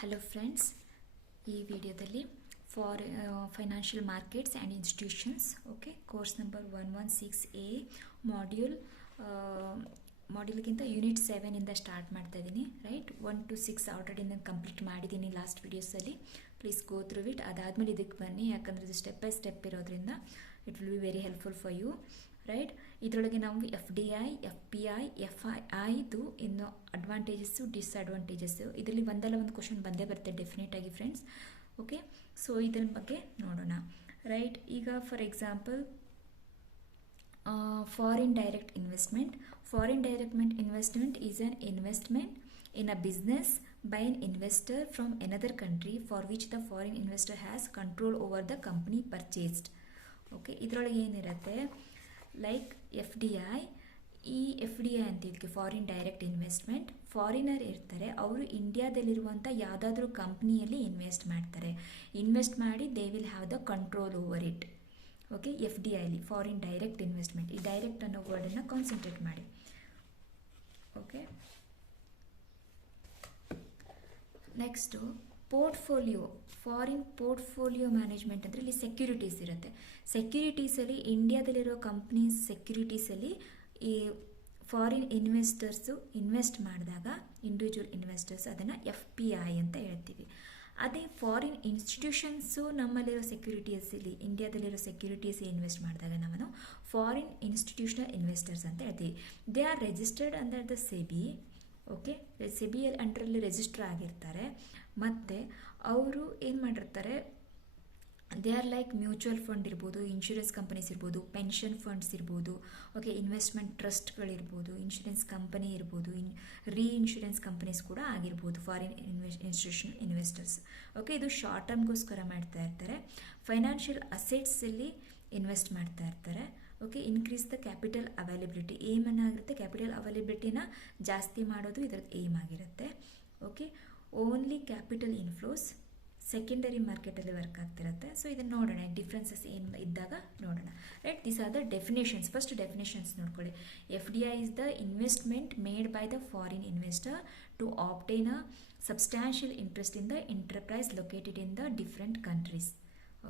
Hello friends, ಈ ವಿಡಿಯೋದಲ್ಲಿ financial markets and institutions course number 116A ಮಾಡ್ಯೂಲ್ಗಿಂತ ಯೂನಿಟ್ 7 ಸ್ಟಾರ್ಟ್ ಮಾಡ್ತಾ ಇದ್ದೀನಿ. ರೈಟ್, 1 to 6 ಆಲ್ರೆಡಿ ನಾನು ಕಂಪ್ಲೀಟ್ ಮಾಡಿದ್ದೀನಿ ಲಾಸ್ಟ್ ವಿಡಿಯೋಸಲ್ಲಿ. Please go through it. ಅದಾದಮೇಲೆ ಇದಕ್ಕೆ ಬನ್ನಿ, ಯಾಕಂದರೆ ಇದು ಸ್ಟೆಪ್ ಬೈ ಸ್ಟೆಪ್ ಇರೋದ್ರಿಂದ it will be very helpful for you. Right, ಇದರೊಳಗೆ ನಾವು FDI, FPI, FIIದು ಇನ್ನು ಅಡ್ವಾಂಟೇಜಸ್ಸು, ಡಿಸ್ಅಡ್ವಾಂಟೇಜಸ್ಸು, ಇದರಲ್ಲಿ ಒಂದಲ್ಲ ಒಂದು ಕ್ವಶನ್ ಬಂದೇ ಬರುತ್ತೆ ಡೆಫಿನೆಟಾಗಿ ಫ್ರೆಂಡ್ಸ್. ಓಕೆ, ಸೊ ಇದರ ಬಗ್ಗೆ ನೋಡೋಣ. ರೈಟ್, ಈಗ for example foreign direct investment. Foreign direct investment is an investment in a business by an investor from another country for which the foreign investor has control over the company purchased. Okay, ಇದರೊಳಗೆ ಏನಿರುತ್ತೆ, like FDI. ಈ FDI ಅಂತ ಇದಕ್ಕೆ foreign direct investment. Foreigner ಇರ್ತಾರೆ, ಅವರು ಇಂಡಿಯಾದಲ್ಲಿರುವಂಥ ಯಾವುದಾದ್ರೂ ಕಂಪ್ನಿಯಲ್ಲಿ invest ಮಾಡಿ they will have the control over it. Okay, FDIಲಿ ಫಾರಿನ್ ಡೈರೆಕ್ಟ್ ಇನ್ವೆಸ್ಟ್ಮೆಂಟ್. ಈ ಡೈರೆಕ್ಟ್ ಅನ್ನೋ ವರ್ಡನ್ನು ಕಾನ್ಸಂಟ್ರೇಟ್ ಮಾಡಿ. Okay, next portfolio. Foreign portfolio management ಅಂದರೆ ಇಲ್ಲಿ ಸೆಕ್ಯೂರಿಟೀಸ್ ಇರುತ್ತೆ. ಸೆಕ್ಯೂರಿಟೀಸಲ್ಲಿ ಇಂಡಿಯಾದಲ್ಲಿರೋ ಕಂಪ್ನೀಸ್ ಸೆಕ್ಯೂರಿಟೀಸಲ್ಲಿ ಈ ಫಾರಿನ್ ಇನ್ವೆಸ್ಟರ್ಸು ಇನ್ವೆಸ್ಟ್ ಮಾಡಿದಾಗ, ಇಂಡಿವಿಜುವಲ್ ಇನ್ವೆಸ್ಟರ್ಸ್, ಅದನ್ನು FPI ಅಂತ ಹೇಳ್ತೀವಿ. ಅದೇ ಫಾರಿನ್ ಇನ್ಸ್ಟಿಟ್ಯೂಷನ್ಸು ನಮ್ಮಲ್ಲಿರೋ ಸೆಕ್ಯೂರಿಟೀಸಲ್ಲಿ, ಇಂಡಿಯಾದಲ್ಲಿರೋ ಸೆಕ್ಯೂರಿಟೀಸ್ ಇನ್ವೆಸ್ಟ್ ಮಾಡಿದಾಗ ನಾವು ಫಾರಿನ್ ಇನ್ಸ್ಟಿಟ್ಯೂಷನಲ್ ಇನ್ವೆಸ್ಟರ್ಸ್ ಅಂತ ಹೇಳ್ತೀವಿ. They are registered under the SEBI. Okay, SEBI ಅಂಡರಲ್ಲಿ ರಿಜಿಸ್ಟರ್ ಆಗಿರ್ತಾರೆ. ಮತ್ತು ಅವರು ಏನು ಮಾಡಿರ್ತಾರೆ, they are like mutual fund ಇರ್ಬೋದು, ಇನ್ಶೂರೆನ್ಸ್ ಕಂಪನೀಸ್ ಇರ್ಬೋದು, ಪೆನ್ಷನ್ ಫಂಡ್ಸ್ ಇರ್ಬೋದು, ಓಕೆ, ಇನ್ವೆಸ್ಟ್ಮೆಂಟ್ ಟ್ರಸ್ಟ್ಗಳಿರ್ಬೋದು, ಇನ್ಶೂರೆನ್ಸ್ ಕಂಪನಿ ಇರ್ಬೋದು, ಇನ್ಶೂರೆನ್ಸ್ ಕಂಪನೀಸ್ ಕೂಡ ಆಗಿರ್ಬೋದು ಫಾರಿನ್ ಇನ್ಸ್ಟಿಟ್ಯೂಷನಲ್ ಇನ್ವೆಸ್ಟರ್ಸ್. ಓಕೆ, ಇದು ಶಾರ್ಟ್ ಟರ್ಮ್ಗೋಸ್ಕರ ಮಾಡ್ತಾ ಇರ್ತಾರೆ. ಫೈನಾನ್ಷಿಯಲ್ ಅಸೆಟ್ಸಲ್ಲಿ ಇನ್ವೆಸ್ಟ್ ಮಾಡ್ತಾ ಇರ್ತಾರೆ. Okay, increase the capital availability. Aim ಏನಾಗಿರುತ್ತೆ, ಕ್ಯಾಪಿಟಲ್ ಅವೈಲಬಿಲಿಟಿನ ಜಾಸ್ತಿ ಮಾಡೋದು ಇದರದ್ದು ಏಮ್ ಆಗಿರುತ್ತೆ. Okay, only capital inflows secondary ಮಾರ್ಕೆಟಲ್ಲಿ ವರ್ಕ್ ಆಗ್ತಿರುತ್ತೆ. ಸೊ ಇದನ್ನು ನೋಡೋಣ, ಡಿಫ್ರೆನ್ಸಸ್ ಏನು ಇದ್ದಾಗ ನೋಡೋಣ. Right, these are the definitions. First definitions ನೋಡ್ಕೊಳ್ಳಿ. FDI is the investment made by the foreign investor to obtain a substantial interest in the enterprise located in the different countries.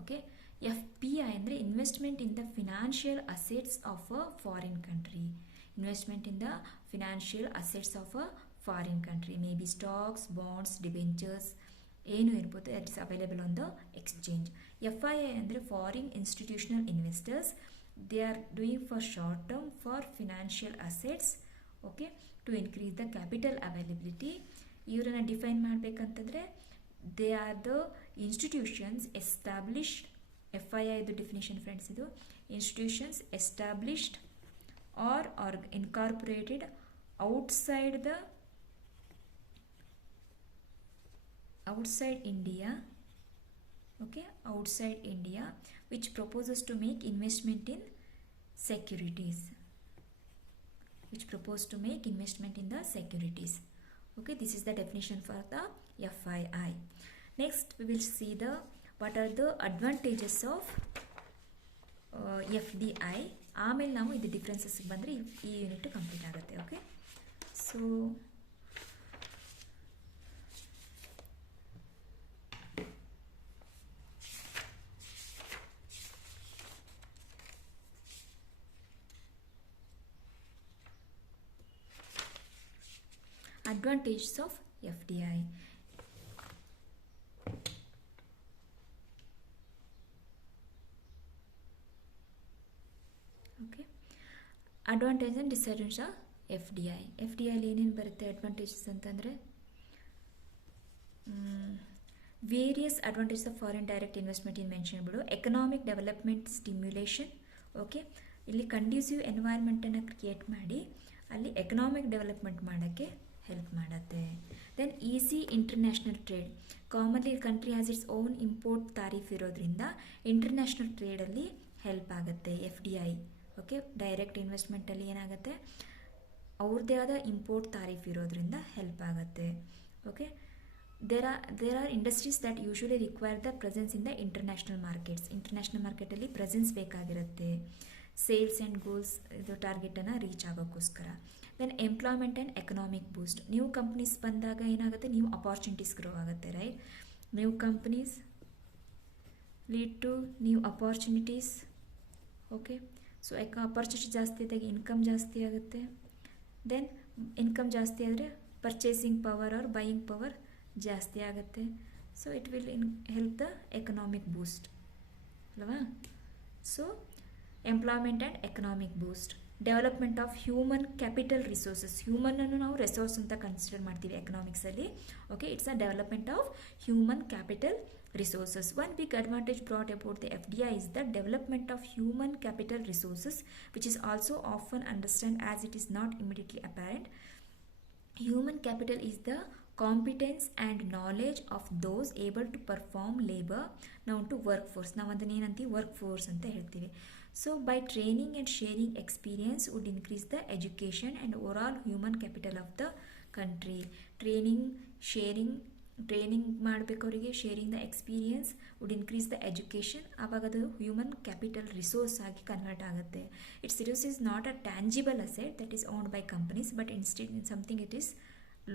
Okay, FPI ಅಂದರೆ investment in the financial assets of a foreign country. Investment in the financial assets of a foreign country, may be stocks, bonds, debentures, ಏನು ಇರ್ಬೋದು, it's available on the exchange. FII ಅಂದರೆ foreign institutional investors. They are doing for short term for financial assets. Okay, to increase the capital availability. ಇವರನ್ನು define ಮಾಡಬೇಕಂತಂದರೆ they are the institutions established. FII ಇದು definition friends. ಇದು institutions established or incorporated outside India, okay, outside India, which proposes to make investment in securities, okay. This is the definition for the FII. Next we will see what are the advantages of FDI. ಆಮೇಲೆ ನಾವು ಇದು differences ಬಂದರೆ ಈ unit complete ಆಗುತ್ತೆ. Okay, so advantages of FDI. Okay, advantage and disadvantage of FDI. FDIಲಿ ಏನೇನು ಬರುತ್ತೆ advantages ಅಂತಂದರೆ, various advantages of foreign direct investment in mention ಬಿಡು. Economic development stimulation. ಓಕೆ, ಇಲ್ಲಿ ಕಂಡ್ಯೂಸಿವ್ ಎನ್ವೈರ್ಮೆಂಟನ್ನು ಕ್ರಿಯೇಟ್ ಮಾಡಿ ಅಲ್ಲಿ ಎಕನಾಮಿಕ್ ಡೆವಲಪ್ಮೆಂಟ್ ಮಾಡೋಕ್ಕೆ ಹೆಲ್ಪ್ ಮಾಡುತ್ತೆ. Then easy international trade. Commonly country has its own import tariff ಇರೋದ್ರಿಂದ ಇಂಟರ್ನ್ಯಾಷನಲ್ ಟ್ರೇಡಲ್ಲಿ ಹೆಲ್ಪ್ ಆಗುತ್ತೆ FDI. ಓಕೆ, ಡೈರೆಕ್ಟ್ ಇನ್ವೆಸ್ಟ್ಮೆಂಟಲ್ಲಿ ಏನಾಗುತ್ತೆ, ಅವ್ರದ್ದೇ ಆದ ಇಂಪೋರ್ಟ್ ತಾರೀಫ್ ಇರೋದ್ರಿಂದ ಹೆಲ್ಪ್ ಆಗುತ್ತೆ. Okay, there are industries that usually require the presence in the international markets. International ಮಾರ್ಕೆಟಲ್ಲಿ ಪ್ರೆಸೆನ್ಸ್ ಬೇಕಾಗಿರುತ್ತೆ, ಸೇಲ್ಸ್ ಆ್ಯಂಡ್ ಗೋಲ್ಸ್ ಇದು ಟಾರ್ಗೆಟನ್ನು ರೀಚ್ ಆಗೋಕ್ಕೋಸ್ಕರ. Then employment and economic boost. New companies ಬಂದಾಗ ಏನಾಗುತ್ತೆ, ನ್ಯೂ ಅಪಾರ್ಚುನಿಟೀಸ್ ಗ್ರೋ ಆಗುತ್ತೆ, right. New companies lead to new opportunities. Okay, so opportunity ಜಾಸ್ತಿ ಇದ್ದಾಗ ಇನ್ಕಮ್ ಜಾಸ್ತಿ ಆಗುತ್ತೆ. ದೆನ್ ಇನ್ಕಮ್ ಜಾಸ್ತಿ ಆದರೆ purchasing power or buying power ಜಾಸ್ತಿ ಆಗುತ್ತೆ. So it will help the economic boost ಅಲ್ವಾ. So employment and economic boost. Development of human capital resources. ಹ್ಯೂಮನನ್ನು ನಾವು ರಿಸೋರ್ಸ್ ಅಂತ ಕನ್ಸಿಡರ್ ಮಾಡ್ತೀವಿ ಎಕನಾಮಿಕ್ಸಲ್ಲಿ. Okay, it's a development of human capital resources. One big advantage brought about the FDI is the development of human capital resources, which is also often understood as it is not immediately apparent. Human capital is the competence and knowledge of those able to perform labor. Now to workforce. ನಾವು ಅದನ್ನ ಏನಂತೀವಿ, ವರ್ಕ್ಫೋರ್ಸ್ ಅಂತ ಹೇಳ್ತೀವಿ. So by training and sharing experience would increase the education and overall human capital of the country. Training ಮಾಡಬೇಕು ಅವರಿಗೆ, sharing the experience would increase the education. ಆವಾಗ ಅದು human capital resource ಆಗಿ ಕನ್ವರ್ಟ್ ಆಗುತ್ತೆ. It's resource is not a tangible asset that is owned by companies, but instead something it is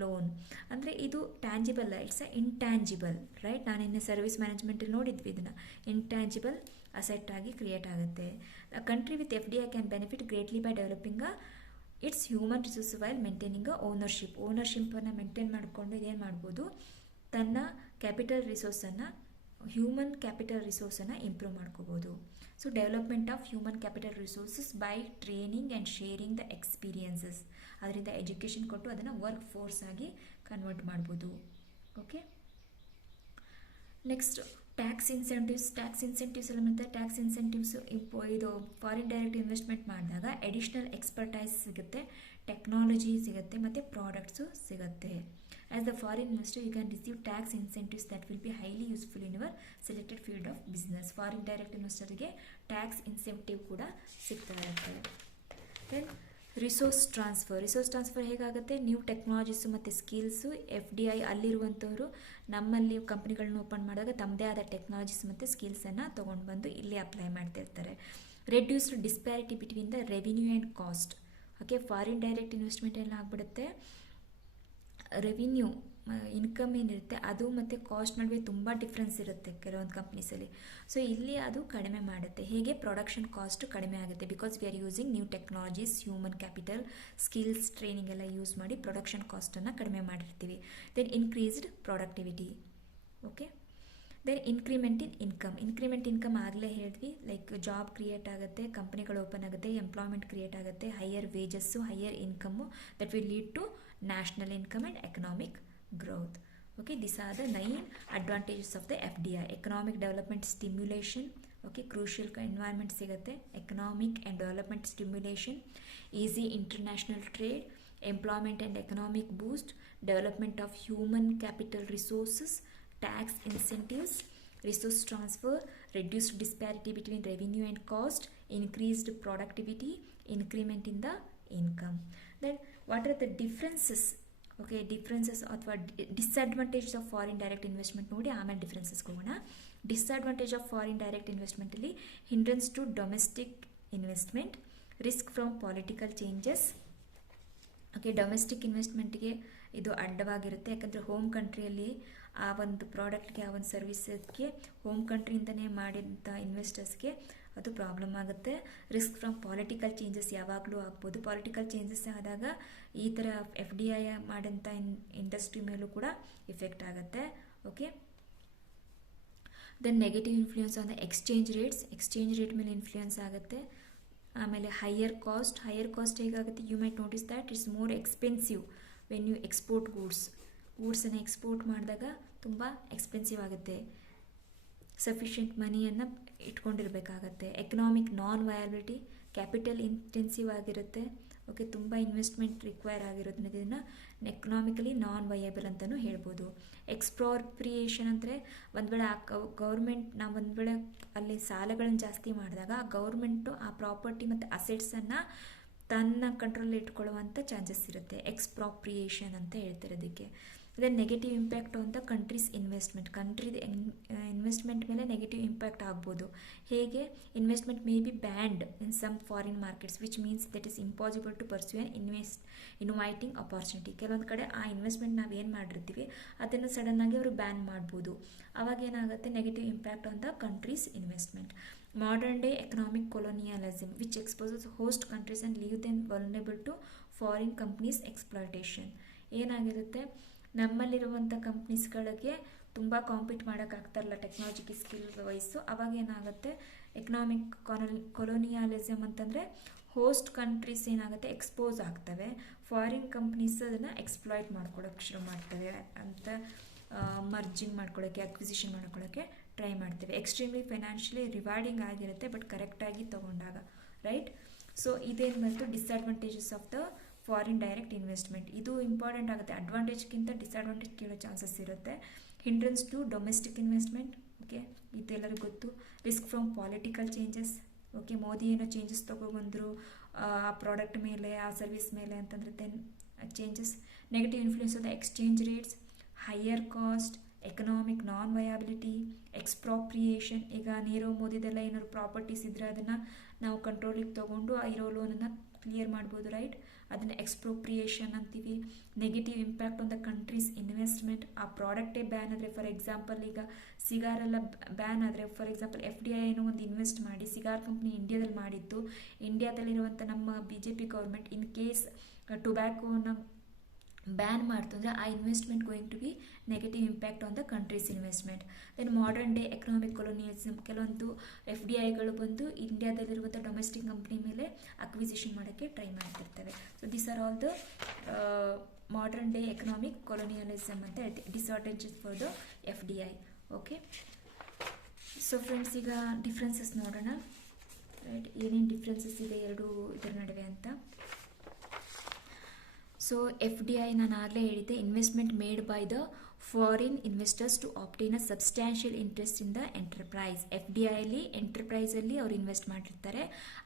loan. ಅಂದರೆ ಇದು tangible, it's a intangible, right. ನಾನು ಇನ್ನು service ಮ್ಯಾನೇಜ್ಮೆಂಟಲ್ಲಿ ನೋಡಿದ್ವಿ ಇದನ್ನು. ಇಂಟ್ಯಾಂಜಿಬಲ್ ಅಸೆಟ್ ಆಗಿ ಕ್ರಿಯೇಟ್ ಆಗುತ್ತೆ. A country with FDI can benefit greatly by developing its human resource while maintaining ಓನರ್ಶಿಪ್ಪನ್ನು maintain ಮಾಡಿಕೊಂಡು ಇದೇನು ಮಾಡ್ಬೋದು, ತನ್ನ ಕ್ಯಾಪಿಟಲ್ ರಿಸೋರ್ಸನ್ನು, ಹ್ಯೂಮನ್ ಕ್ಯಾಪಿಟಲ್ ರಿಸೋರ್ಸನ್ನು ಇಂಪ್ರೂವ್ ಮಾಡ್ಕೋಬೋದು. So development of human capital resources by training and sharing the experiences. ಅದರಿಂದ education ಕೊಟ್ಟು ಅದನ್ನು ವರ್ಕ್ ಫೋರ್ಸ್ ಆಗಿ ಕನ್ವರ್ಟ್ ಮಾಡ್ಬೋದು. ಓಕೆ, ನೆಕ್ಸ್ಟ್ ಟ್ಯಾಕ್ಸ್ ಇನ್ಸೆಂಟಿವ್ಸ್ ಎಲ್ಲ ಮತ್ತೆ ಟ್ಯಾಕ್ಸ್ ಇನ್ಸೆಂಟಿವ್ಸ್ ಇದು ಫಾರಿನ್ ಡೈರೆಕ್ಟ್ ಇನ್ವೆಸ್ಟ್ಮೆಂಟ್ ಮಾಡಿದಾಗ ಎಡಿಷ್ನಲ್ ಎಕ್ಸ್ಪರ್ಟೈಸ್ ಸಿಗುತ್ತೆ, ಟೆಕ್ನಾಲಜಿ ಸಿಗುತ್ತೆ ಮತ್ತು ಪ್ರಾಡಕ್ಟ್ಸು ಸಿಗುತ್ತೆ. As the foreign investor, you can receive tax incentives that will be highly useful in your selected field of business. Foreign direct investor ಗೆ tax incentive ಕೂಡ ಸಿಗ್ತಾ ಇರುತ್ತೆ. Then resource transfer ಹೇಗಾಗುತ್ತೆ, new technologies ಮತ್ತು skills FDI ಅಲ್ಲಿರುವಂಥವರು ನಮ್ಮಲ್ಲಿ ಕಂಪ್ನಿಗಳನ್ನ open ಮಾಡಿದಾಗ ತಮ್ಮದೇ ಆದ ಟೆಕ್ನಾಲಜೀಸ್ ಮತ್ತು ಸ್ಕಿಲ್ಸನ್ನು ತೊಗೊಂಡು ಬಂದು ಇಲ್ಲಿ ಅಪ್ಲೈ ಮಾಡ್ತಿರ್ತಾರೆ. Reduced disparity between the revenue and cost. Okay, foreign direct investment ಎಲ್ಲ ಆಗಿಬಿಡುತ್ತೆ, ರೆವಿನ್ಯೂ ಇನ್ಕಮ್ ಏನಿರುತ್ತೆ ಅದು ಮತ್ತು ಕಾಸ್ಟ್ ನಡುವೆ ತುಂಬ ಡಿಫ್ರೆನ್ಸ್ ಇರುತ್ತೆ ಕೆಲವೊಂದು ಕಂಪ್ನೀಸಲ್ಲಿ. ಸೊ ಇಲ್ಲಿ ಅದು ಕಡಿಮೆ ಮಾಡುತ್ತೆ. ಹೇಗೆ, ಪ್ರೊಡಕ್ಷನ್ ಕಾಸ್ಟ್ ಕಡಿಮೆ ಆಗುತ್ತೆ, because we are using new technologies, human capital, skills, training ಎಲ್ಲ ಯೂಸ್ ಮಾಡಿ ಪ್ರೊಡಕ್ಷನ್ ಕಾಸ್ಟನ್ನು ಕಡಿಮೆ ಮಾಡಿರ್ತೀವಿ. Then increased productivity. Okay, then increment income ಆಗಲೇ ಹೇಳಿದ್ವಿ, ಲೈಕ್ ಜಾಬ್ ಕ್ರಿಯೇಟ್ ಆಗುತ್ತೆ, ಕಂಪ್ನಿಗಳು ಓಪನ್ ಆಗುತ್ತೆ, ಎಂಪ್ಲಾಯ್ಮೆಂಟ್ ಕ್ರಿಯೇಟ್ ಆಗುತ್ತೆ, higher wages, higher income, that will lead to national income and economic growth. Okay, these are the 9 advantages of the FDI. Economic development stimulation. Okay, crucial environment sigate, economic and development stimulation, easy international trade, employment and economic boost, development of human capital resources, tax incentives, resource transfer, reduced disparity between revenue and cost, increased productivity, increment in the income. Then what are the differences? Okay, differences ಅಥವಾ disadvantages of foreign direct investment ನೋಡಿ ಆಮೇಲೆ ಡಿಫ್ರೆನ್ಸಸ್ಗೆ ಹೋಗೋಣ. Disadvantage of foreign direct ಇನ್ವೆಸ್ಟ್ಮೆಂಟಲ್ಲಿ hindrance to domestic investment, risk from political changes. Okay, domestic ಇನ್ವೆಸ್ಟ್ಮೆಂಟ್ಗೆ ಇದು ಅಡ್ಡವಾಗಿರುತ್ತೆ, ಯಾಕಂದರೆ ಹೋಮ್ ಕಂಟ್ರಿಯಲ್ಲಿ ಆ ಒಂದು ಪ್ರಾಡಕ್ಟ್ಗೆ, ಆ ಒಂದು ಸರ್ವಿಸ್ಗೆ ಹೋಮ್ ಕಂಟ್ರಿಯಿಂದನೇ ಮಾಡಿದಂಥ ಇನ್ವೆಸ್ಟರ್ಸ್ಗೆ ಅದು ಪ್ರಾಬ್ಲಮ್ ಆಗುತ್ತೆ. ರಿಸ್ಕ್ ಫ್ರಮ್ ಪೊಲಿಟಿಕಲ್ ಚೇಂಜಸ್ ಯಾವಾಗಲೂ ಆಗ್ಬೋದು. ಪೊಲಿಟಿಕಲ್ ಚೇಂಜಸ್ ಆದಾಗ ಈ ಥರ FDI ಮಾಡೋಂಥ ಇಂಡಸ್ಟ್ರಿ ಮೇಲೂ ಕೂಡ ಇಫೆಕ್ಟ್ ಆಗುತ್ತೆ. Okay, then negative influence on the exchange rate ಮೇಲೆ ಇನ್ಫ್ಲೂಯೆನ್ಸ್ ಆಗುತ್ತೆ. ಆಮೇಲೆ ಹೈಯರ್ ಕಾಸ್ಟ್ ಹೇಗಾಗುತ್ತೆ, you might notice that it's more expensive when you export ಗೂಡ್ಸನ್ನು ಎಕ್ಸ್ಪೋರ್ಟ್ ಮಾಡಿದಾಗ ತುಂಬ ಎಕ್ಸ್ಪೆನ್ಸಿವ್ ಆಗುತ್ತೆ. ಸಫಿಷಿಯೆಂಟ್ ಮನಿಯನ್ನು ಇಟ್ಕೊಂಡಿರಬೇಕಾಗತ್ತೆ. Economic non viability, capital intensive ಆಗಿರುತ್ತೆ. ಓಕೆ, ತುಂಬ ಇನ್ವೆಸ್ಟ್ಮೆಂಟ್ ರಿಕ್ವೈರ್ ಆಗಿರೋದ್ರಿಂದ ಇದನ್ನು ಎಕನಾಮಿಕಲಿ ನಾನ್ ವಯಬಲ್ ಅಂತಲೂ ಹೇಳ್ಬೋದು. ಎಕ್ಸ್ಪ್ರಾಪ್ರಿಯೇಷನ್ ಅಂದರೆ ಒಂದು ವೇಳೆ ಗೌರ್ಮೆಂಟ್ ನಾವು ಒಂದು ವೇಳೆ ಅಲ್ಲಿ ಸಾಲಗಳನ್ನು ಜಾಸ್ತಿ ಮಾಡಿದಾಗ ಗೌರ್ಮೆಂಟು ಆ ಪ್ರಾಪರ್ಟಿ ಮತ್ತು ಅಸೆಟ್ಸನ್ನು ತನ್ನ ಕಂಟ್ರೋಲಲ್ಲಿ ಇಟ್ಕೊಳ್ಳುವಂಥ ಚಾನ್ಸಸ್ ಇರುತ್ತೆ. ಎಕ್ಸ್ಪ್ರಾಪ್ರಿಯೇಷನ್ ಅಂತ ಹೇಳ್ತಾರೆ ಅದಕ್ಕೆ. Then negative impact on the country's investment, ಕಂಟ್ರಿದ ಇನ್ವೆಸ್ಟ್ಮೆಂಟ್ ಮೇಲೆ ನೆಗೆಟಿವ್ ಇಂಪ್ಯಾಕ್ಟ್ ಆಗ್ಬೋದು. ಹೇಗೆ? Investment may be banned in some foreign markets which means that is impossible to pursue an inviting opportunity. ಕೆಲವೊಂದು ಕಡೆ ಆ ಇನ್ವೆಸ್ಟ್ಮೆಂಟ್ ನಾವು ಏನು ಮಾಡಿರ್ತೀವಿ ಅದನ್ನು ಸಡನ್ನಾಗಿ ಅವರು ಬ್ಯಾನ್ ಮಾಡ್ಬೋದು. ಅವಾಗ ಏನಾಗುತ್ತೆ? Negative impact on the country's investment. Modern day economic colonialism which exposes host countries and leave them vulnerable to foreign companies exploitation. ಏನಾಗಿರುತ್ತೆ? ನಮ್ಮಲ್ಲಿರುವಂಥ ಕಂಪ್ನೀಸ್ಗಳಿಗೆ ತುಂಬ ಕಾಂಪೀಟ್ ಮಾಡೋಕ್ಕಾಗ್ತಾರಲ್ಲ ಟೆಕ್ನಾಲಜಿಗೆ ಸ್ಕಿಲ್ ವೈಸು. ಅವಾಗ ಏನಾಗುತ್ತೆ? ಎಕನಾಮಿಕ್ ಕೊಲೋನಿಯಾಲಿಸಮ್ ಅಂತಂದರೆ ಹೋಸ್ಟ್ ಕಂಟ್ರೀಸ್ ಏನಾಗುತ್ತೆ? ಎಕ್ಸ್ಪೋಸ್ ಆಗ್ತವೆ, ಫಾರಿನ್ ಕಂಪ್ನೀಸ್ ಅದನ್ನು exploit ಮಾಡ್ಕೊಳಕ್ಕೆ ಶುರು ಮಾಡ್ತವೆ ಅಂತ, ಮರ್ಜಿಂಗ್ ಮಾಡ್ಕೊಳ್ಳೋಕ್ಕೆ, ಅಕ್ವಿಸಿಷನ್ ಮಾಡ್ಕೊಳ್ಳೋಕ್ಕೆ ಟ್ರೈ ಮಾಡ್ತೇವೆ. ಎಕ್ಸ್ಟ್ರೀಮ್ಲಿ ಫೈನಾನ್ಷಿಯಲಿ ರಿವಾರ್ಡಿಂಗ್ ಆಗಿರುತ್ತೆ ಬಟ್ ಕರೆಕ್ಟಾಗಿ ತೊಗೊಂಡಾಗ, ರೈಟ್? ಸೊ ಇದೇನು ಬಂತು? Disadvantages of the foreign direct investment. ಇದು ಇಂಪಾರ್ಟೆಂಟ್ ಆಗುತ್ತೆ. ಅಡ್ವಾಂಟೇಜ್ಗಿಂತ ಡಿಸ್ಅಡ್ವಾಂಟೇಜ್ ಕೇಳೋ ಚಾನ್ಸಸ್ ಇರುತ್ತೆ. Hindrance to domestic investment, okay, ಇದೆಲ್ಲರಿಗೂ ಗೊತ್ತು. Risk from political changes, okay, Modi ಏನೋ ಚೇಂಜಸ್ ತೊಗೊಬಂದರು ಆ ಪ್ರಾಡಕ್ಟ್ ಮೇಲೆ, ಆ ಸರ್ವಿಸ್ ಮೇಲೆ ಅಂತಂದರೆ then changes. Negative influence of the exchange rates, higher cost, economic non viability, expropriation. ಈಗ ನೀರವ್ ಮೋದಿದೆಲ್ಲ ಏನಾದ್ರು ಪ್ರಾಪರ್ಟೀಸ್ ಇದ್ದರೆ ಅದನ್ನು ನಾವು ಕಂಟ್ರೋಲಿಗೆ ತೊಗೊಂಡು ಆ ಇರೋ ಲೋನನ್ನು ಕ್ಲಿಯರ್ ಮಾಡ್ಬೋದು, ರೈಟ್? ಅದನ್ನು ಎಕ್ಸ್ಪ್ರೋಪ್ರಿಯೇಷನ್ ಅಂತೀವಿ. Negative impact on the country's investment. ಆ ಪ್ರಾಡಕ್ಟೇ ಬ್ಯಾನ್ ಆದರೆ, ಫಾರ್ ಎಕ್ಸಾಂಪಲ್ ಈಗ ಸಿಗಾರೆಲ್ಲ ಬ್ಯಾನ್ ಆದರೆ, ಫಾರ್ ಎಕ್ಸಾಂಪಲ್ FDI ಏನೋ ಒಂದು ಇನ್ವೆಸ್ಟ್ ಮಾಡಿ ಸಿಗಾರ್ ಕಂಪ್ನಿ ಇಂಡಿಯಾದಲ್ಲಿ ಮಾಡಿತ್ತು, ಇಂಡಿಯಾದಲ್ಲಿರುವಂಥ ನಮ್ಮ BJP ಗೌರ್ಮೆಂಟ್ ಇನ್ ಕೇಸ್ ಟೊಬ್ಯಾಕೋನ ಬ್ಯಾನ್ ಮಾಡ್ತು ಅಂದರೆ ಆ investment going to be negative impact on the country's investment. Then modern day economic colonialism, ಕೆಲವೊಂದು FDIಗಳು ಬಂದು ಇಂಡಿಯಾದಲ್ಲಿರುವಂಥ ಡೊಮೆಸ್ಟಿಕ್ ಕಂಪ್ನಿ ಮೇಲೆ ಅಕ್ವಿಸಿಷನ್ ಮಾಡೋಕ್ಕೆ ಟ್ರೈ ಮಾಡ್ತಿರ್ತವೆ. So these are all the modern day economic colonialism ಅಂತ ಹೇಳ್ತೀವಿ. Disadvantages for the FDI. Okay, so friends ಈಗ ಡಿಫ್ರೆನ್ಸಸ್ ನೋಡೋಣ, ರೈಟ್? ಏನೇನು ಡಿಫ್ರೆನ್ಸಸ್ ಇದೆ ಎರಡು ಇದರ ನಡುವೆ ಅಂತ. ಸೊ FDI ನಾನು ಆಗಲೇ ಹೇಳಿದ್ದೆ, investment made by the foreign investors to obtain a substantial interest in the enterprise. FDIಲಿ ಎಂಟರ್ಪ್ರೈಸಲ್ಲಿ ಅವ್ರು ಇನ್ವೆಸ್ಟ್ ಮಾಡಿರ್ತಾರೆ,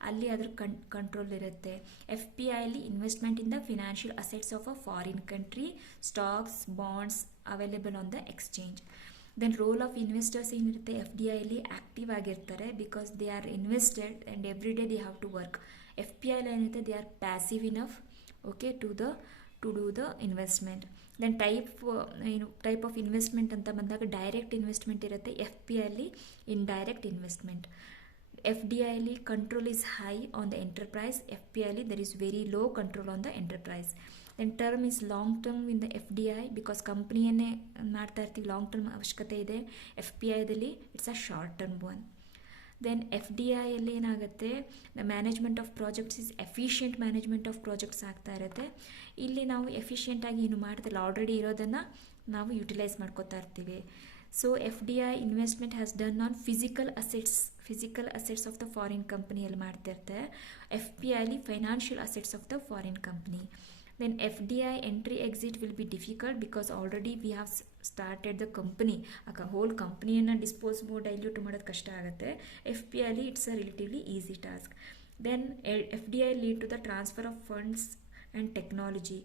ಅಲ್ಲಿ ಅದ್ರ ಕಂಟ್ರೋಲ್ ಇರುತ್ತೆ. FPIಲಿ investment in the financial assets of a foreign country, stocks, bonds available on the exchange. Then role of investors ಏನಿರುತ್ತೆ? FDIಲಿ ಆ್ಯಕ್ಟಿವ್ ಆಗಿರ್ತಾರೆ because they are invested and every day they have to work. FPIಲಿ ಏನಿರುತ್ತೆ? They are passive enough, okay, to do the investment. Then type of investment ಅಂತ ಬಂದಾಗ direct investment ಇರುತ್ತೆ, FPIಲಿ indirect investment. FDIಲಿ control is high on the enterprise, FPIಲಿ there is very low control on the enterprise. Then term is long term in the FDI because ಕಂಪ್ನಿಯನ್ನೇ ಮಾಡ್ತಾ ಇರ್ತೀವಿ, long term ಅವಶ್ಯಕತೆ ಇದೆ. FPIದಲ್ಲಿ it's a short term one. Then FDIಯಲ್ಲಿ ಏನಾಗುತ್ತೆ? The management of projects is efficient management of projects ಆಗ್ತಾ ಇರುತ್ತೆ. ಇಲ್ಲಿ ನಾವು ಎಫಿಷಿಯೆಂಟಾಗಿ ಏನು ಮಾಡ್ತಿಲ್ಲ, ಆಲ್ರೆಡಿ ಇರೋದನ್ನು ನಾವು ಯುಟಿಲೈಸ್ ಮಾಡ್ಕೋತಾ ಇರ್ತೀವಿ. So FDI investment has done on physical assets of the foreign ಕಂಪ್ನಿಯಲ್ಲಿ ಮಾಡ್ತಿರ್ತಾರೆ. FPIಲಿ financial assets of the foreign company. Then FDI entry exit will be difficult because already we have started the company. Whole company-ಯನ್ನು dilute ಮಾಡೋದು ಕಷ್ಟ ಆಗುತ್ತೆ. FPIಲಿ it's a relatively easy task. Then FDI lead to the transfer of funds and technology,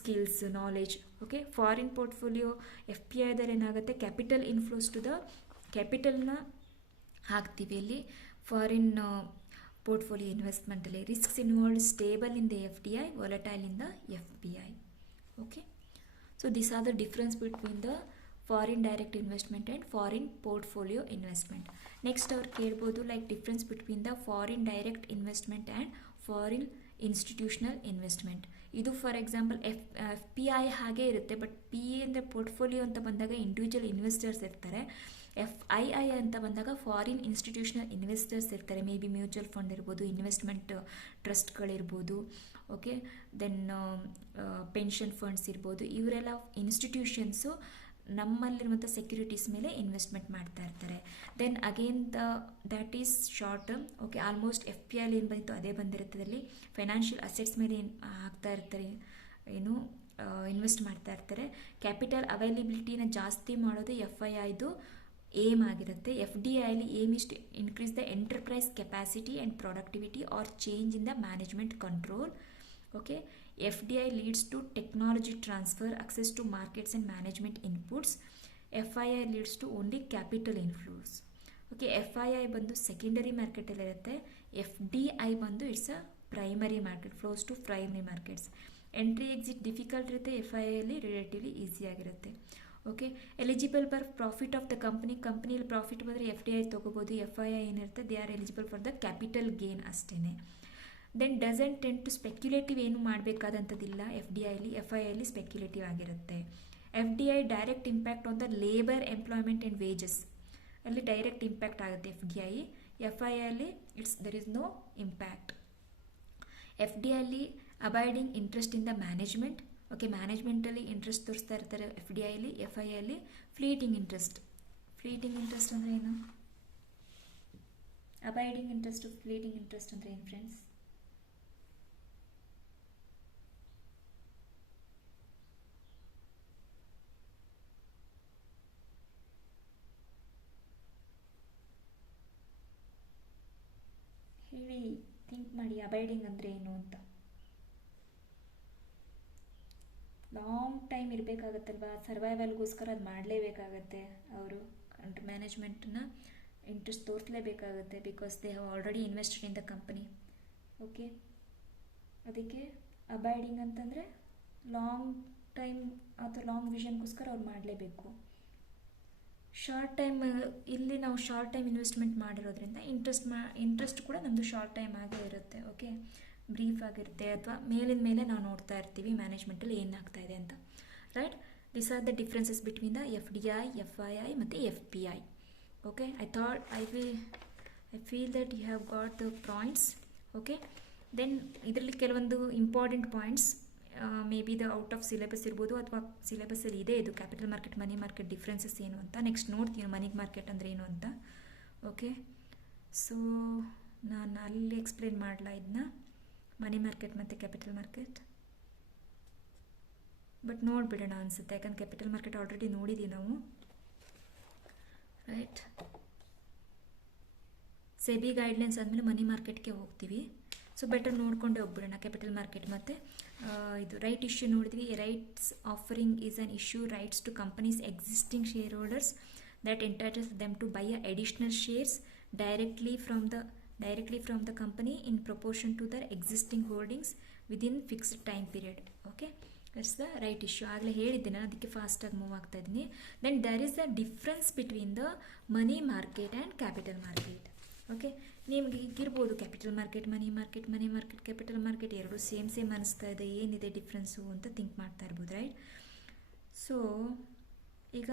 skills, knowledge. Okay, foreign portfolio FPIದಲ್ಲಿ ಏನಾಗುತ್ತೆ? Capital inflows to the ಕ್ಯಾಪಿಟಲ್ನ ಹಾಕ್ತೀವಿ ಇಲ್ಲಿ foreign portfolio investment. Risks involved stable in the FDI, volatile in the FPI. Okay, so these are the difference between the foreign direct investment and foreign portfolio investment. Next our ಕೇಳ್ಬೋದು like difference between the foreign direct investment and foreign institutional investment. ಇದು for example FPI ಹಾಗೆ ಇರುತ್ತೆ, but PE ಅಂದರೆ portfolio ಅಂತ ಬಂದಾಗ individual investors ಇರ್ತಾರೆ. FII ಅಂತ ಬಂದಾಗ ಫಾರಿನ್ ಇನ್ಸ್ಟಿಟ್ಯೂಷನಲ್ ಇನ್ವೆಸ್ಟರ್ಸ್ ಇರ್ತಾರೆ, ಮೇ ಬಿ ಮ್ಯೂಚುವಲ್ ಫಂಡ್ ಇರ್ಬೋದು, ಇನ್ವೆಸ್ಟ್ಮೆಂಟ್ ಟ್ರಸ್ಟ್ಗಳಿರ್ಬೋದು, ಓಕೆ, ದೆನ್ ಪೆನ್ಷನ್ ಫಂಡ್ಸ್ ಇರ್ಬೋದು. ಇವರೆಲ್ಲ ಇನ್ಸ್ಟಿಟ್ಯೂಷನ್ಸು ನಮ್ಮಲ್ಲಿರುವಂಥ ಸೆಕ್ಯೂರಿಟೀಸ್ ಮೇಲೆ ಇನ್ವೆಸ್ಟ್ಮೆಂಟ್ ಮಾಡ್ತಾ ಇರ್ತಾರೆ. Then again that is short term. Okay, almost FPIಲಿ ಏನು ಬಂದಿತ್ತು ಅದೇ ಬಂದಿರುತ್ತದಲ್ಲಿ ಫೈನಾನ್ಷಿಯಲ್ ಅಸೆಟ್ಸ್ ಮೇಲೆ ಹಾಕ್ತಾ ಇರ್ತಾರೆ, ಏನು ಇನ್ವೆಸ್ಟ್ ಮಾಡ್ತಾ ಇರ್ತಾರೆ. ಕ್ಯಾಪಿಟಲ್ ಅವೈಲಬಿಲಿಟಿನ ಜಾಸ್ತಿ ಮಾಡೋದು FIIದು ಏಮ್ ಆಗಿರುತ್ತೆ. FDIಲಿ aim is to increase the enterprise capacity and productivity or change in the management control. Okay, FDI leads to technology transfer, access to markets and management inputs. FII leads to only capital inflows. Okay, FII ಬಂದು secondary ಮಾರ್ಕೆಟಲ್ಲಿರುತ್ತೆ, FDI ಬಂದು it's a primary market, flows to primary markets. Entry exit difficult ಇರುತ್ತೆ, FII ಅಲ್ಲಿ relatively ಈಸಿಯಾಗಿರುತ್ತೆ. Okay, eligible for profit of the ಕಂಪ್ನಿಯಲ್ಲಿ profit ಬಂದರೆ FDI ತೊಗೋಬೋದು. FII ಏನಿರುತ್ತೆ they are eligible for the capital gain ಅಷ್ಟೇ. Then doesn't tend to speculative ಏನು ಮಾಡಬೇಕಾದಂಥದ್ದಿಲ್ಲ FDIಲಿ, FIIಲಿ ಸ್ಪೆಕ್ಯುಲೇಟಿವ್ ಆಗಿರುತ್ತೆ. FDI direct impact on the labour employment and wages, ಅಲ್ಲಿ ಡೈರೆಕ್ಟ್ ಇಂಪ್ಯಾಕ್ಟ್ ಆಗುತ್ತೆ FDI. FIIಲಿ ದರ್ ಇಸ್ ನೋ ಇಂಪ್ಯಾಕ್ಟ್. FDIಲಿ abiding interest in the management. Okay, ಮ್ಯಾನೇಜ್ಮೆಂಟಲ್ಲಿ ಇಂಟ್ರೆಸ್ಟ್ ತೋರಿಸ್ತಾ ಇರ್ತಾರೆ FDIಲಿ. FIIಲಿ ಫ್ಲೀಟಿಂಗ್ ಇಂಟ್ರೆಸ್ಟ್ ಅಂದರೆ ಏನು? ಅಬೈಡಿಂಗ್ ಇಂಟ್ರೆಸ್ಟ್, ಫ್ಲೀಟಿಂಗ್ ಇಂಟ್ರೆಸ್ಟ್ ಅಂದರೆ ಏನು ಫ್ರೆಂಡ್ಸ್? ಹೇಳಿ, ಥಿಂಕ್ ಮಾಡಿ, ಅಬೈಡಿಂಗ್ ಅಂದರೆ ಏನು ಅಂತ. ಲಾಂಗ್ ಟೈಮ್ ಇರಬೇಕಾಗತ್ತಲ್ವಾ, ಸರ್ವೈವಲ್ಗೋಸ್ಕರ ಅದು ಮಾಡಲೇಬೇಕಾಗತ್ತೆ. ಅವರು ಮ್ಯಾನೇಜ್ಮೆಂಟನ್ನ ಇಂಟ್ರೆಸ್ಟ್ ತೋರಿಸಲೇಬೇಕಾಗುತ್ತೆ, because they have already invested in the company. Okay, ಅದಕ್ಕೆ ಅಬೈಡಿಂಗ್ ಅಂತಂದರೆ ಲಾಂಗ್ ಟೈಮ್ ಅಥವಾ ಲಾಂಗ್ ವಿಷನ್ಗೋಸ್ಕರ ಅವ್ರು ಮಾಡಲೇಬೇಕು. ಶಾರ್ಟ್ ಟೈಮ್, ಇಲ್ಲಿ ನಾವು ಶಾರ್ಟ್ ಟೈಮ್ ಇನ್ವೆಸ್ಟ್ಮೆಂಟ್ ಮಾಡಿರೋದ್ರಿಂದ ಇಂಟ್ರೆಸ್ಟ್ ಕೂಡ ನಮ್ಮದು ಶಾರ್ಟ್ ಟೈಮ್ ಆಗೇ ಇರುತ್ತೆ. ಓಕೆ, ಬ್ರೀಫ್ ಆಗಿರುತ್ತೆ, ಅಥವಾ ಮೇಲಿನ ಮೇಲೆ ನಾವು ನೋಡ್ತಾ ಇರ್ತೀವಿ ಮ್ಯಾನೇಜ್ಮೆಂಟಲ್ಲಿ ಏನಾಗ್ತಾ ಇದೆ ಅಂತ. Right, these are the differences between the FDI, FII ಮತ್ತು FPI. Okay, I feel that you have got the points. Okay, then ಇದರಲ್ಲಿ ಕೆಲವೊಂದು important points may be the out of syllabus ಇರ್ಬೋದು, ಅಥವಾ ಸಿಲೆಬಸ್ಸಲ್ಲಿ ಇದೆ ಇದು capital market, money market differences ಏನು ಅಂತ. ನೆಕ್ಸ್ಟ್ ನೋಡ್ತೀನಿ ಮನಿ ಮಾರ್ಕೆಟ್ ಅಂದರೆ ಏನು ಅಂತ. ಓಕೆ, ಸೊ ನಾನು ಅಲ್ಲಿ ಎಕ್ಸ್ಪ್ಲೇನ್ ಮಾಡಲ ಇದನ್ನ, ಮನಿ ಮಾರ್ಕೆಟ್ ಮತ್ತು ಕ್ಯಾಪಿಟಲ್ ಮಾರ್ಕೆಟ್. ಬಟ್ ನೋಡಿಬಿಡೋಣ ಅನಿಸುತ್ತೆ, ಯಾಕಂದ್ರೆ ಕ್ಯಾಪಿಟಲ್ ಮಾರ್ಕೆಟ್ ಆಲ್ರೆಡಿ ನೋಡಿದ್ದೀವಿ ನಾವು. ರೈಟ್, ಸೆಬಿ ಗೈಡ್ಲೈನ್ಸ್ ಆದಮೇಲೆ ಮನಿ ಮಾರ್ಕೆಟ್ಗೆ ಹೋಗ್ತೀವಿ. ಸೊ ಬೆಟರ್ ನೋಡ್ಕೊಂಡೆ ಹೋಗ್ಬಿಡೋಣ ಕ್ಯಾಪಿಟಲ್ ಮಾರ್ಕೆಟ್. ಮತ್ತು ಇದು ರೈಟ್ ಇಶ್ಯೂ ನೋಡಿದ್ವಿ. Rights offering is an issue rights to companies existing shareholders that entitles them to buy additional shares directly from the company in proportion to their existing holdings within fixed time period. Okay, that's the right issue. ಆಗಲೇ ಹೇಳಿದ್ದೀನಿ, ಅದಕ್ಕೆ ಫಾಸ್ಟಾಗಿ move ಆಗ್ತಾ ಇದ್ದೀನಿ. Then there is a difference between the money market and capital market. Okay, ನಿಮಗೆ ಹೀಗಿರ್ಬೋದು capital market, money market, capital market ಎರಡು same ಅನಿಸ್ತಾ ಇದೆ, ಏನಿದೆ ಡಿಫ್ರೆನ್ಸು ಅಂತ ಥಿಂಕ್ ಮಾಡ್ತಾ ಇರ್ಬೋದು. ರೈಟ್, ಸೊ ಈಗ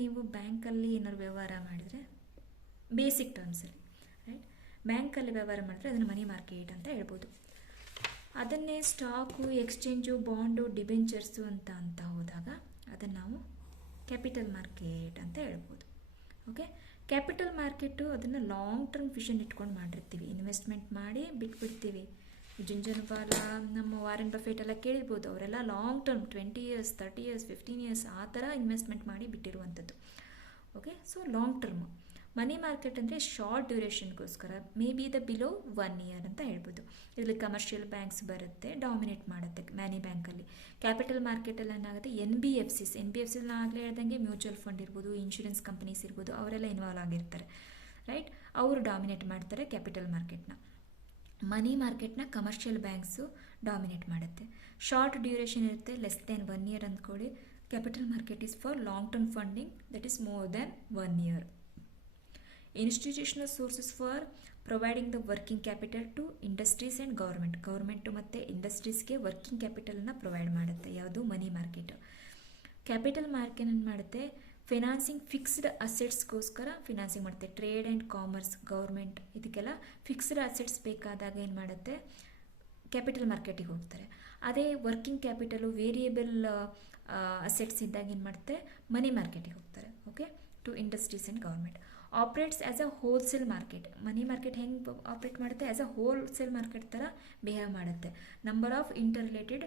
ನೀವು ಬ್ಯಾಂಕಲ್ಲಿ ಏನಾದ್ರು ವ್ಯವಹಾರ ಮಾಡಿದರೆ, ಬೇಸಿಕ್ ಟರ್ಮ್ಸಲ್ಲಿ ರೈಟ್, ಬ್ಯಾಂಕಲ್ಲಿ ವ್ಯವಹಾರ ಮಾಡಿದ್ರೆ ಅದನ್ನು ಮನಿ ಮಾರ್ಕೆಟ್ ಅಂತ ಹೇಳ್ಬೋದು. ಅದನ್ನೇ ಸ್ಟಾಕು, ಎಕ್ಸ್ಚೇಂಜು, ಬಾಂಡು, ಡಿಬೆಂಚರ್ಸು ಅಂತ ಹೋದಾಗ ಅದನ್ನು ನಾವು ಕ್ಯಾಪಿಟಲ್ ಮಾರ್ಕೆಟ್ ಅಂತ ಹೇಳ್ಬೋದು. ಓಕೆ, ಕ್ಯಾಪಿಟಲ್ ಮಾರ್ಕೆಟು ಅದನ್ನು ಲಾಂಗ್ ಟರ್ಮ್ ವಿಷನ್ ಇಟ್ಕೊಂಡು ಮಾಡಿರ್ತೀವಿ, ಇನ್ವೆಸ್ಟ್ಮೆಂಟ್ ಮಾಡಿ ಬಿಟ್ಬಿಡ್ತೀವಿ. ಜುಂಜನವಾಲ, ನಮ್ಮ ವಾರೆನ್ ಬಫೆಟ್ ಎಲ್ಲ ಕೇಳಿರ್ಬೋದು, ಅವರೆಲ್ಲ long term 20 years, 30 years, 15 years ಆ ಥರ ಇನ್ವೆಸ್ಟ್ಮೆಂಟ್ ಮಾಡಿ ಬಿಟ್ಟಿರುವಂಥದ್ದು. Okay, so long term. Money market ಅಂದರೆ ಶಾರ್ಟ್ ಡ್ಯೂರೇಷನ್ಗೋಸ್ಕರ, may be the below 1 year ಅಂತ ಹೇಳ್ಬೋದು. ಇದರಲ್ಲಿ ಕಮರ್ಷಿಯಲ್ ಬ್ಯಾಂಕ್ಸ್ ಬರುತ್ತೆ, ಡಾಮಿನೇಟ್ ಮಾಡುತ್ತೆ ಮನಿ ಬ್ಯಾಂಕಲ್ಲಿ. ಕ್ಯಾಪಿಟಲ್ ಮಾರ್ಕೆಟಲ್ಲಿ ಏನಾಗುತ್ತೆ, NBFCs ನಾನು ಆಗಲೇ ಹೇಳ್ದಂಗೆ ಮ್ಯೂಚುವಲ್ ಫಂಡ್ ಇರ್ಬೋದು, ಇನ್ಶೂರೆನ್ಸ್ ಕಂಪನೀಸ್ ಇರ್ಬೋದು, ಅವರೆಲ್ಲ ಇನ್ವಾಲ್ವ್ ಆಗಿರ್ತಾರೆ. ರೈಟ್, ಅವರು ಡಾಮಿನೇಟ್ ಮಾಡ್ತಾರೆ ಕ್ಯಾಪಿಟಲ್ ಮಾರ್ಕೆಟ್ನ. ಮನಿ ಮಾರ್ಕೆಟ್ನ ಕಮರ್ಷಿಯಲ್ ಬ್ಯಾಂಕ್ಸು ಡಾಮಿನೇಟ್ ಮಾಡುತ್ತೆ. ಶಾರ್ಟ್ ಡ್ಯೂರೇಷನ್ ಇರುತ್ತೆ, ಲೆಸ್ ದೆನ್ 1 year ಅಂದ್ಕೊಳ್ಳಿ. Capital market is for long term funding, that is more than 1 year. Institutional sources for providing the working capital to industries and government ಮತ್ತು ಇಂಡಸ್ಟ್ರೀಸ್ಗೆ working ಕ್ಯಾಪಿಟಲನ್ನು provide ಮಾಡುತ್ತೆ. ಯಾವುದು? ಮನಿ market. Capital market ಏನು ಮಾಡುತ್ತೆ, financing fixed ಅಸೆಟ್ಸ್ಗೋಸ್ಕರ financing ಮಾಡುತ್ತೆ. Trade and commerce, government ಇದಕ್ಕೆಲ್ಲ fixed assets ಬೇಕಾದಾಗ ಏನು ಮಾಡುತ್ತೆ, ಕ್ಯಾಪಿಟಲ್ ಮಾರ್ಕೆಟಿಗೆ ಹೋಗ್ತಾರೆ. ಅದೇ ವರ್ಕಿಂಗ್ ಕ್ಯಾಪಿಟಲು, ವೇರಿಯೇಬಲ್ ಅಸೆಟ್ಸ್ ಇದ್ದಾಗ ಏನು ಮಾಡುತ್ತೆ, ಮನಿ ಮಾರ್ಕೆಟಿಗೆ ಹೋಗ್ತಾರೆ. Okay, to industries and government. Operates as a wholesale market. Money market ಹೆಂಗೆ ಆಪ್ರೇಟ್ ಮಾಡುತ್ತೆ, ಆ್ಯಸ್ ಅ ಹೋಲ್ಸೇಲ್ ಮಾರ್ಕೆಟ್ ಥರ ಬಿಹೇವ್ ಮಾಡುತ್ತೆ. Number of interrelated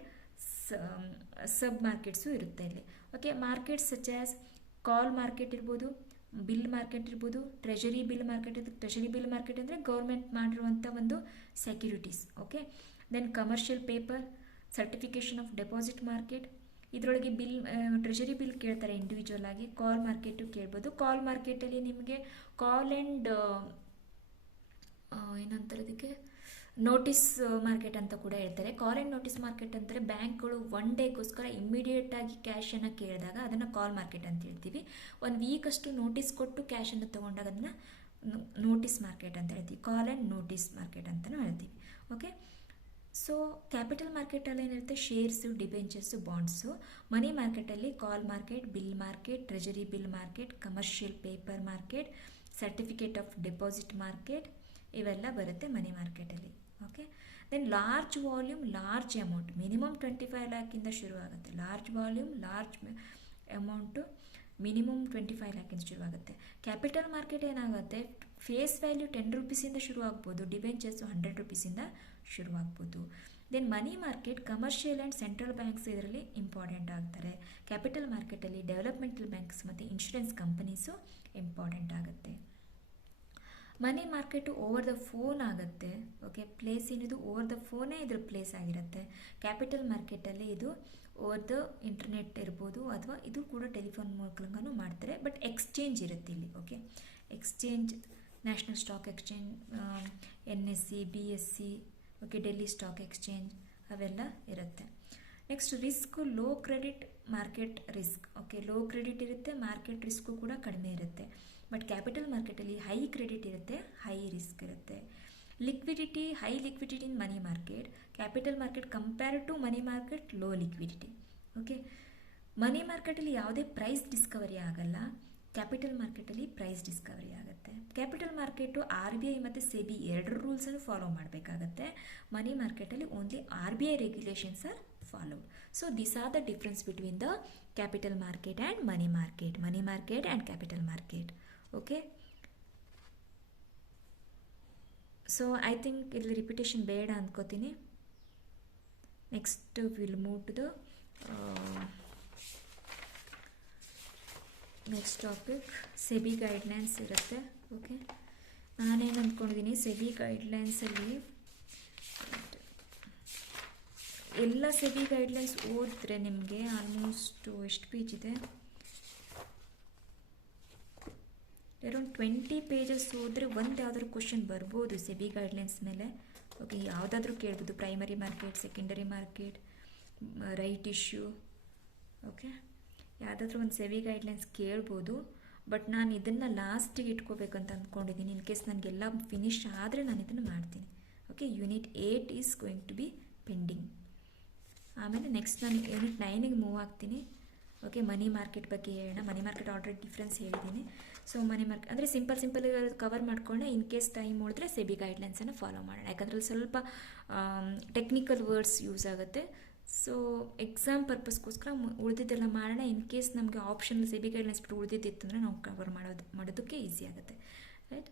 sub markets ಇರುತ್ತೆ ಇಲ್ಲಿ. Okay, markets such as call market ಇರ್ಬೋದು, bill market ಇರ್ಬೋದು, treasury bill market ಇರ್ಬೋದು. Treasury bill market ಅಂದರೆ ಗೌರ್ಮೆಂಟ್ ಮಾಡಿರುವಂಥ ಒಂದು securities. Okay, then commercial paper certification of deposit market, ಇದರೊಳಗೆ ಬಿಲ್ ಟ್ರೆಷರಿ ಬಿಲ್ ಕೇಳ್ತಾರೆ ಇಂಡಿವಿಜುವಲ್ ಆಗಿ. ಕಾಲ್ ಮಾರ್ಕೆಟು ಕೇಳ್ಬೋದು. ಕಾಲ್ ಮಾರ್ಕೆಟಲ್ಲಿ ನಿಮಗೆ ಕಾಲ್ ಆ್ಯಂಡ್ ಏನಂತಾರೆ ಅದಕ್ಕೆ ನೋಟಿಸ್ ಮಾರ್ಕೆಟ್ ಅಂತ ಕೂಡ ಹೇಳ್ತಾರೆ. ಕಾಲ್ ಆ್ಯಂಡ್ ನೋಟಿಸ್ ಮಾರ್ಕೆಟ್ ಅಂತಾರೆ ಬ್ಯಾಂಕ್ಗಳು 1 ಡೇಗೋಸ್ಕರ ಇಮ್ಮಿಡಿಯೇಟಾಗಿ ಕ್ಯಾಶನ್ನು ಕೇಳಿದಾಗ ಅದನ್ನು ಕಾಲ್ ಮಾರ್ಕೆಟ್ ಅಂತ ಹೇಳ್ತೀವಿ. 1 ವೀಕಷ್ಟು ನೋಟಿಸ್ ಕೊಟ್ಟು ಕ್ಯಾಶನ್ನು ತೊಗೊಂಡಾಗ ಅದನ್ನು ನೋಟಿಸ್ ಮಾರ್ಕೆಟ್ ಅಂತ ಹೇಳ್ತೀವಿ. ಕಾಲ್ ಆ್ಯಂಡ್ ನೋಟಿಸ್ ಮಾರ್ಕೆಟ್ ಅಂತಲೂ ಹೇಳ್ತೀವಿ. ಓಕೆ, ಸೊ ಕ್ಯಾಪಿಟಲ್ ಮಾರ್ಕೆಟಲ್ಲಿ ಏನಿರುತ್ತೆ, ಶೇರ್ಸು, ಡಿಬೆಂಚರ್ಸು, ಬಾಂಡ್ಸು. ಮನಿ ಮಾರ್ಕೆಟಲ್ಲಿ call market, bill market, treasury bill market, commercial paper market, certificate of deposit market, ಇವೆಲ್ಲ ಬರುತ್ತೆ ಮನಿ ಮಾರ್ಕೆಟಲ್ಲಿ. Okay, then large volume, large amount, minimum 25 ಲ್ಯಾಕಿಂದ ಶುರು ಆಗುತ್ತೆ. Large volume, large amount minimum 25 ಲ್ಯಾಕಿಂದ ಶುರುವಾಗುತ್ತೆ. Capital market ಏನಾಗುತ್ತೆ, ಫೇಸ್ ವ್ಯಾಲ್ಯೂ 10 ರೂಪೀಸಿಂದ ಶುರು ಆಗ್ಬೋದು, ಡಿಬೆಂಚರ್ಸು 100 ರೂಪೀಸಿಂದ ಶುರುವಾಗ್ಬೋದು. Then money market, commercial and central banks ಇದರಲ್ಲಿ ಇಂಪಾರ್ಟೆಂಟ್ ಆಗ್ತಾರೆ. ಕ್ಯಾಪಿಟಲ್ ಮಾರ್ಕೆಟಲ್ಲಿ ಡೆವಲಪ್ಮೆಂಟಲ್ ಬ್ಯಾಂಕ್ಸ್ ಮತ್ತು ಇನ್ಶೂರೆನ್ಸ್ ಕಂಪನೀಸು ಇಂಪಾರ್ಟೆಂಟ್ ಆಗುತ್ತೆ. ಮನಿ ಮಾರ್ಕೆಟು ಓವರ್ ದ ಫೋನ್ ಆಗುತ್ತೆ. ಓಕೆ, ಪ್ಲೇಸ್ ಏನಿದು ಓವರ್ ದ ಫೋನೇ ಇದ್ರ ಪ್ಲೇಸ್ ಆಗಿರುತ್ತೆ. ಕ್ಯಾಪಿಟಲ್ ಮಾರ್ಕೆಟಲ್ಲಿ ಇದು ಓವರ್ ದ ಇಂಟರ್ನೆಟ್ ಇರ್ಬೋದು, ಅಥವಾ ಇದು ಕೂಡ ಟೆಲಿಫೋನ್ ಮೂಲಕನೂ ಮಾಡ್ತಾರೆ. ಬಟ್ ಎಕ್ಸ್ಚೇಂಜ್ ಇರುತ್ತೆ ಇಲ್ಲಿ. Okay, exchange, national stock exchange, NSE, BSE, okay, Delhi stock exchange, ಅವೆಲ್ಲ ಇರುತ್ತೆ. Next risk, low credit, market risk. Okay, low credit ಇರುತ್ತೆ, ಮಾರ್ಕೆಟ್ ರಿಸ್ಕು ಕೂಡ ಕಡಿಮೆ ಇರುತ್ತೆ. ಬಟ್ ಕ್ಯಾಪಿಟಲ್ ಮಾರ್ಕೆಟಲ್ಲಿ ಹೈ ಕ್ರೆಡಿಟ್ ಇರುತ್ತೆ, ಹೈ ರಿಸ್ಕ್ ಇರುತ್ತೆ. Liquidity, high liquidity in money market. Capital market compare to money market, low liquidity. Okay, money ಮಾರ್ಕೆಟಲ್ಲಿ ಯಾವುದೇ price discovery ಆಗಲ್ಲ, ಕ್ಯಾಪಿಟಲ್ ಮಾರ್ಕೆಟಲ್ಲಿ ಪ್ರೈಸ್ ಡಿಸ್ಕವರಿ ಆಗುತ್ತೆ. ಕ್ಯಾಪಿಟಲ್ ಮಾರ್ಕೆಟು RBI ಮತ್ತು SEBI ಎರಡರ ರೂಲ್ಸನ್ನು ಫಾಲೋ ಮಾಡಬೇಕಾಗತ್ತೆ. ಮನಿ ಮಾರ್ಕೆಟಲ್ಲಿ only RBI regulations are followed. So this are the difference between the capital market and money market and capital market. Okay, so I think ಇಲ್ಲಿ repetition ಬೇಡ ಅಂದ್ಕೋತೀನಿ. Next will move to the next topic. SEBI guidelines ಇರುತ್ತೆ. Okay, ನಾನೇನು ಅಂದ್ಕೊಂಡಿದ್ದೀನಿ, SEBI ಗೈಡ್ಲೈನ್ಸಲ್ಲಿ ಎಲ್ಲ SEBI guidelines ಓದಿದ್ರೆ ನಿಮಗೆ almost ಎಷ್ಟು ಪೇಜ್ ಇದೆ, ಅರೌಂಡ್ 20 ಪೇಜಸ್ ಓದಿದ್ರೆ ಒಂದು ಯಾವ್ದಾದ್ರು ಕ್ವಶನ್ ಬರ್ಬೋದು SEBI ಗೈಡ್ಲೈನ್ಸ್ ಮೇಲೆ. ಓಕೆ, ಯಾವುದಾದ್ರೂ ಕೇಳ್ಬೋದು, primary market, secondary market, right issue. Okay, ಯಾವುದಾದ್ರೂ ಒಂದು SEBI ಗೈಡ್ಲೈನ್ಸ್ ಕೇಳ್ಬೋದು. ಬಟ್ ನಾನು ಇದನ್ನು ಲಾಸ್ಟಿಗೆ ಇಟ್ಕೋಬೇಕಂತ ಅಂದ್ಕೊಂಡಿದ್ದೀನಿ. ಇನ್ ಕೇಸ್ ನನಗೆಲ್ಲ ಫಿನಿಶ್ ಆದರೆ ನಾನು ಇದನ್ನು ಮಾಡ್ತೀನಿ. Okay, unit 8 is going to be pending. ಆಮೇಲೆ ನೆಕ್ಸ್ಟ್ ನಾನು ಯೂನಿಟ್ 9ಗೆ ಮೂವ್ ಆಗ್ತೀನಿ. ಓಕೆ, ಮನಿ ಮಾರ್ಕೆಟ್ ಬಗ್ಗೆ ಹೇಳೋಣ. ಮನಿ ಮಾರ್ಕೆಟ್ ಆಲ್ರೆಡಿ ಡಿಫ್ರೆನ್ಸ್ ಹೇಳಿದ್ದೀನಿ. ಸೊ ಮನಿ ಮಾರ್ಕೆಟ್ ಅಂದರೆ ಸಿಂಪಲ್ ಕವರ್ ಮಾಡ್ಕೊಂಡೆ. ಇನ್ ಕೇಸ್ ಟೈಮ್ ಉಳಿದ್ರೆ SEBI ಗೈಡ್ಲೈನ್ಸನ್ನು ಫಾಲೋ ಮಾಡೋಣ, ಯಾಕಂದರೆ ಅಲ್ಲಿ ಸ್ವಲ್ಪ ಟೆಕ್ನಿಕಲ್ ವರ್ಡ್ಸ್ ಯೂಸ್ ಆಗುತ್ತೆ. ಸೊ ಎಕ್ಸಾಮ್ ಪರ್ಪಸ್ಗೋಸ್ಕರ ಉಳಿದಿದ್ದೆಲ್ಲ ಮಾಡೋಣ. ಇನ್ ಕೇಸ್ ನಮಗೆ ಆಪ್ಷನ್ SEBI ಗೈಡ್ಲೈನ್ಸ್ ಬಿಟ್ಟು ಉಳಿದಿದ್ದಿತ್ತು ಅಂದರೆ ನಾವು ಕವರ್ ಮಾಡೋದಕ್ಕೆ ಈಸಿ ಆಗುತ್ತೆ. ರೈಟ್.